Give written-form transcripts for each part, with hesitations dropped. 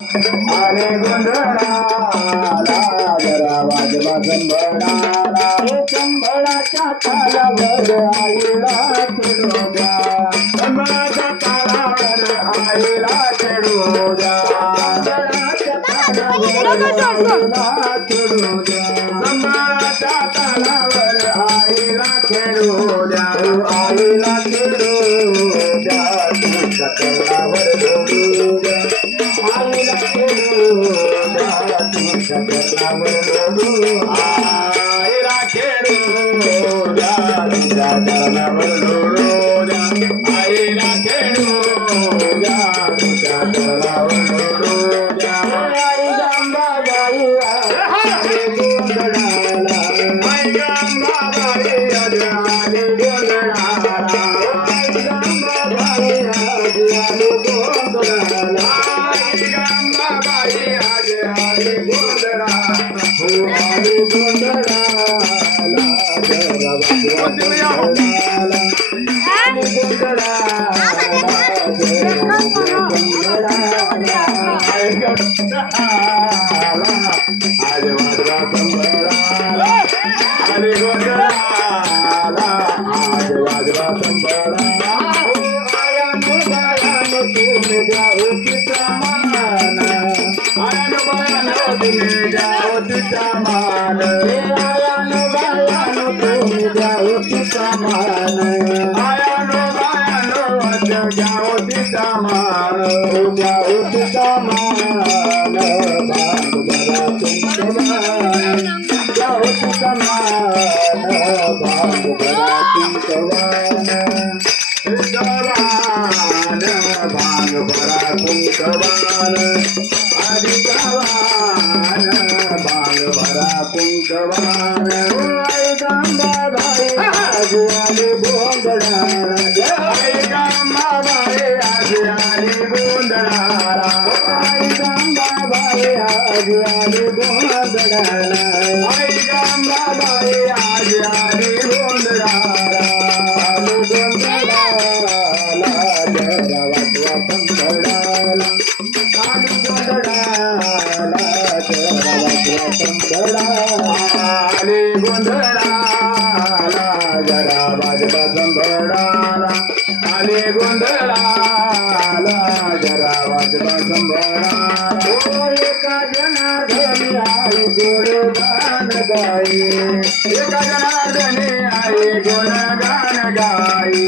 आले गोंधळाला जरा वाजवा संबळाला संबळाच्या तालावर आईला चढू द्या संबळाच्या तालावर आईला चढू द्या संबळाच्या तालावर आईला चढू द्या संबळाच्या तालावर आईला खेळू द्या आईला खेळू द्या तुमच्या तळावर झोडू द्या आईला खेळू द्या तुमच्या तळावर झोडू आईला खेळू द्या तुमच्या तळावर झोडू द्या आईला खेळू द्या तुमच्या तळावर झोडू द्या आई गंगाबाई आले गोंधळाला आई गंगाबाई आले गोंधळाला आई गंगाबाई आले गोंधळाला आई गंगाबाई आले गोंधळाला हो आले गोंधळाला गोंधळाला आले गोंधळाला आज वाजवा संबळाला आले गोंधळाला आज वाजवा संबळाला आयानो बायानो तुम्ही जाओ तिचा मान आयानो बायानो तुम्ही जाओ तिचा मान आयानो बायानो तुम्ही जाओ तिचा मान आयानो बायानो जाओ तिचा मान जाओ तिचा मान जाओ तिचा मान भांग भरा कुंकवान भांग भरा कुंकवान आदि गावान भांग भरा कुंकवान आई गंगाबाई आज आली गोंधळाला आई गंगाबाई आज आली गोंधळाला आई गंगाबाई आज आली गोंधळाला आई गंगाबाई आज आली गोंधळाला आली गोंधळाला जरा वाजवा संबळाला आली गोंधळाला जरा वाजवा संबळाला आली गोंधळाला जरा वाजवा संबळाला आली गोंधळाला जरा वाजवा संबळाला एका जनार्दनी आई गुणगान गाई एका जनार्दनी आई गुणगान गाई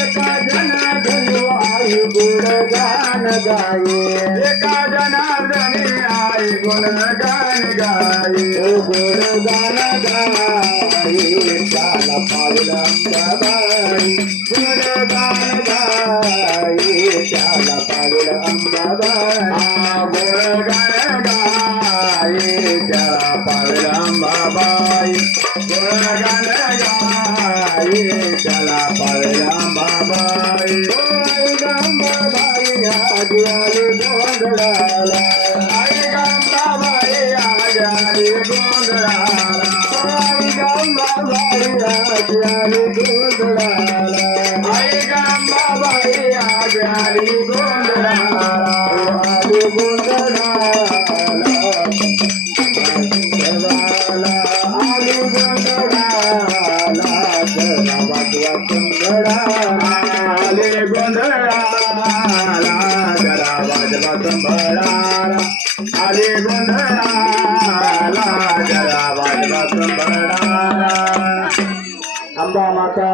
एका जनार्दनी आई गुणगान गाई एका जनार्दनी आई गुणगान गाई गुणगान गाई चाला पावला अंबाबाई गुणगान गाई चाला पावला अंबाबाई गुणगान गाई चाला पावला अंबाबाई गुणगान गाई चाला पावला अंबाबाई आई गंगाबाई आज आली गोंधळाला आई गंगाबाई आज आली गोंधळाला आई गंगाबाई आज आली गोंधळाला आई गंगाबाई आज आली गोंधळाला आली गोंधळाला आली गोंधळाला जरा वाजवा संबळाला आले गोंधळाला जरा वाजवा संबळाला आले गोंधळाला जरा वाजवा संबळाला अंबा माता